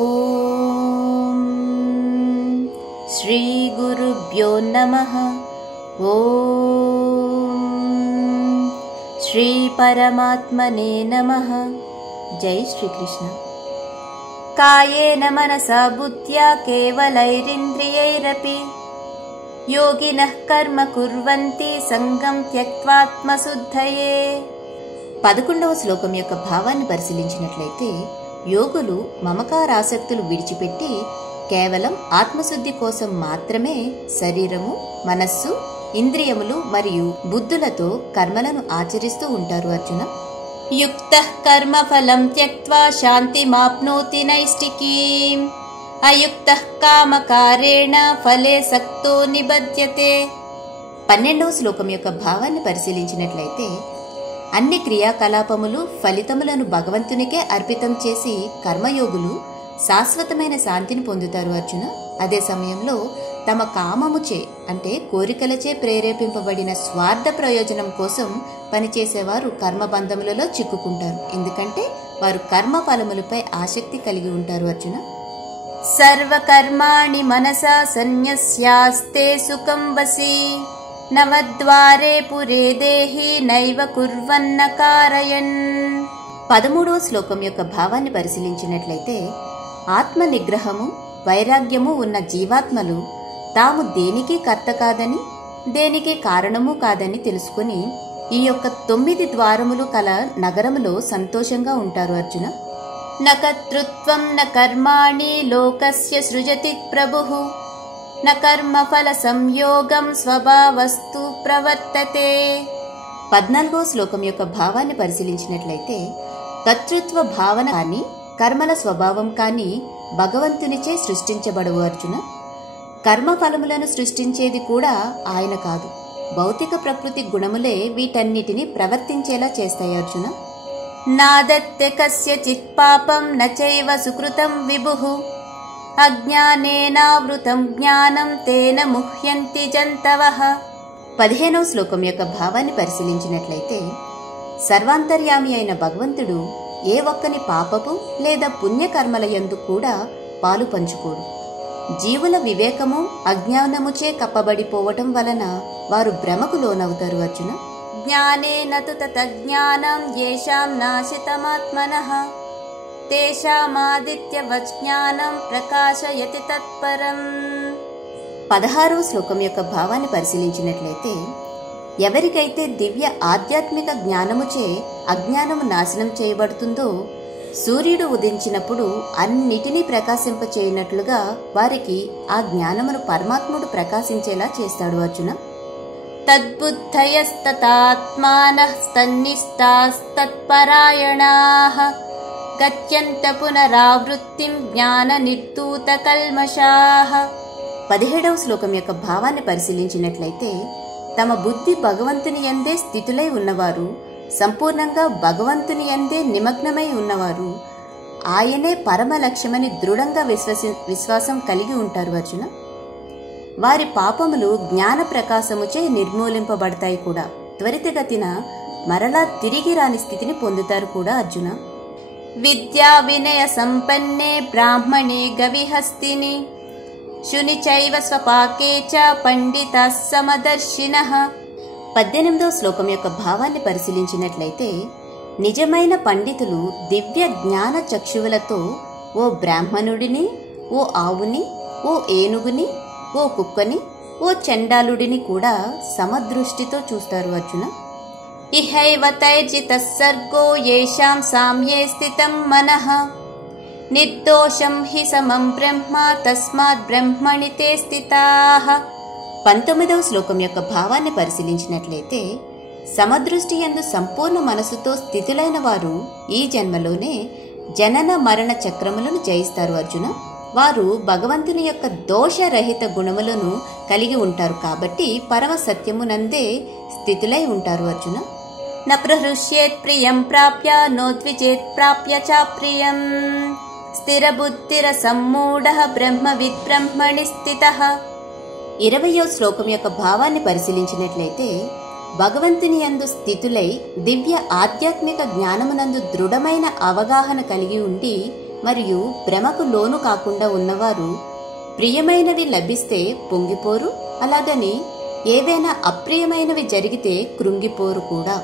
ఓం శ్రీ గురుభ్యో నమః. ఓం శ్రీ పరమాత్మనే నమః. జై శ్రీకృష్ణ. కాయేన మనసా బుద్ధ్యా కేవలైరింద్రియైరపి యోగినః కర్మ కుర్వంతి సంగం త్యక్త్వాత్మశుద్ధయే. 11వ శ్లోకం యొక్క భావాన్ని పరిశీలించినట్లయితే, యోగులు మమకారాసక్తులు విడిచిపెట్టి కేవలం ఆత్మశుద్ధి కోసం మాత్రమే శరీరము, మనస్సు, ఇంద్రియములు మరియు బుద్ధులతో కర్మలను ఆచరిస్తూ ఉంటారు అర్జున. యుక్తః కర్మఫలం త్యక్త్వా శాంతిమాప్నోతి నైష్టికీం అయుక్తః కామకారేణ ఫలే సక్తో నిబధ్యతే. 12వ శ్లోకం యొక్క భావాన్ని పరిశీలించినట్లయితే, అన్ని క్రియాకలాపములు ఫలితములను భగవంతునికే అర్పితం చేసి కర్మయోగులు శాశ్వతమైన శాంతిని పొందుతారు అర్జున. అదే సమయంలో తమ కామముచే అంటే కోరికలచే ప్రేరేపింపబడిన స్వార్థ ప్రయోజనం కోసం పనిచేసేవారు కర్మబంధములలో చిక్కుకుంటారు. ఎందుకంటే వారు కర్మ ఫలములపై ఆసక్తి కలిగి ఉంటారు అర్జున. సర్వకర్మాణి మనసా సన్యస్యాస్తే సుఖం వసి నవద్వారే పురే దేహి నైవ కుర్వన్న కారయన్. 13వ శ్లోకం యొక్క భావాన్ని పరిశీలించినట్లయితే, ఆత్మ నిగ్రహము, వైరాగ్యము ఉన్న జీవాత్మలు తాము దేనికి కర్త కాదని, దేనికి కారణము కాదని తెలుసుకుని ఈ యొక్క 9 ద్వారములు కల నగరములో సంతోషంగా ఉంటారు అర్జున. న కర్తృత్వం న కర్మాణి లోకస్య సృజతి ప్రభుః న కర్మఫల సంయోగం స్వభావస్తు ప్రవర్తతే. 14వ శ్లోకం యొక్క భావాన్ని పరిశీలించినట్లయితే, కర్తృత్వ భావన కానీ కర్మల స్వభావం కానీ భగవంతునిచే సృష్టించబడవు అర్జున. కర్మఫలములను సృష్టించేది కూడా ఆయన కాదు. భౌతిక ప్రకృతి గుణములే వీటన్నిటిని ప్రవర్తించేలా చేస్తాయి అర్జున. నాదత్తే కస్యచిత్ పాపం నచైవ సుకృతం విభుః అజ్ఞానేనావృతం జ్ఞానం తేన ముహ్యంతి జంతవః. 15వ శ్లోకం యొక్క భావాన్ని పరిశీలించినట్లయితే, సర్వాంతర్యామి అయిన భగవంతుడు ఏ ఒక్కని పాపపు లేదా పుణ్యకర్మల యందు కూడా పాలు పంచుకోడు. జీవుల వివేకము అజ్ఞానముచే కప్పబడిపోవటం వలన వారు భ్రమకు లోనవుతారు అర్జున. జ్ఞానేన తు తజ్ఞానం యేషాం నాశితమాత్మనః తేషామాదిత్యవత్ జ్ఞానం ప్రకాశయతి తత్పరం. 16వ శ్లోకం యొక్క భావాన్ని పరిశీలించినట్లయితే, ఎవరికైతే దివ్య ఆధ్యాత్మిక జ్ఞానముచే అజ్ఞానము నాశనం చేయబడుతుందో, సూర్యుడు ఉదించినప్పుడు అన్నిటినీ ప్రకాశింపచేయనట్లుగా వారికి ఆ జ్ఞానమును పరమాత్ముడు ప్రకాశించేలా చేస్తాడు అర్జున. తద్బుద్ధయస్తతాత్మానః తన్నిష్టాస్తత్పరాయణాః గత్యంత పునరావృత్తిం జ్ఞాన నిర్ధూత కల్మషాః. 17వ శ్లోకం యొక్క భావాన్ని పరిశీలించినట్లయితే, తమ బుద్ధి భగవంతుని యందే స్థితులై ఉన్నవారు, సంపూర్ణంగా భగవంతుని యందే నిమగ్నమై ఉన్నవారు, ఆయనే పరమ లక్ష్యమని దృఢంగా విశ్వాసం కలిగి ఉంటారు అర్జున. వారి పాపములు జ్ఞాన ప్రకాశముచే నిర్మూలింపబడతాయి కూడా. త్వరితగతిన మరలా తిరిగి రాని స్థితిని పొందుతారు కూడా అర్జున. విద్యా వినయ సంపన్నే బ్రాహ్మణే గవిహస్తిని శుని చైవ స్వపాకే చ పండితా సమదర్శినః. 18వ శ్లోకం యొక్క భావాన్ని పరిశీలించినట్లయితే, నిజమైన పండితులు దివ్య జ్ఞాన చక్షువులతో ఓ బ్రాహ్మణుడిని, ఓ ఆవుని, ఓ ఏనుగుని, ఓ కుక్కని, ఓ చండాలుడిని కూడా సమదృష్టితో చూస్తారు అర్జున. ఇహైవ తైర్జితః సర్గో యేషాం సామ్యే స్థితం మనః నిర్దోషం హి సమం బ్రహ్మ తస్మాత్ బ్రహ్మణి తే స్థితాః. 19వ శ్లోకం యొక్క భావాన్ని పరిశీలించినట్లయితే, సమదృష్టి యందు సంపూర్ణ మనసుతో స్థితులైన వారు ఈ జన్మలోనే జనన మరణ చక్రములను జయిస్తారు అర్జున. వారు భగవంతుని యొక్క దోషరహిత గుణములను కలిగి ఉంటారు కాబట్టి పరమ సత్యమునందే స్థితులై ఉంటారు అర్జున. న ప్రహృష్యేత్ ప్రియం ప్రాప్య నోద్విజేత్ ప్రాప్య చ ప్రియం స్థిరబుద్ధిర సమ్మూఢః బ్రహ్మవిద్ బ్రహ్మణి స్థితః. 20వ శ్లోకం యొక్క భావాన్ని పరిశీలించినట్లయితే, భగవంతుని యందు స్థితులై దివ్య ఆధ్యాత్మిక జ్ఞానమునందు దృఢమైన అవగాహన కలిగి ఉండి మరియు భ్రమకు లోను కాకుండా ఉన్నవారు ప్రియమైనవి లభిస్తే పొంగిపోరు, అలాగని ఏవైనా అప్రియమైనవి జరిగితే కృంగిపోరు కూడా.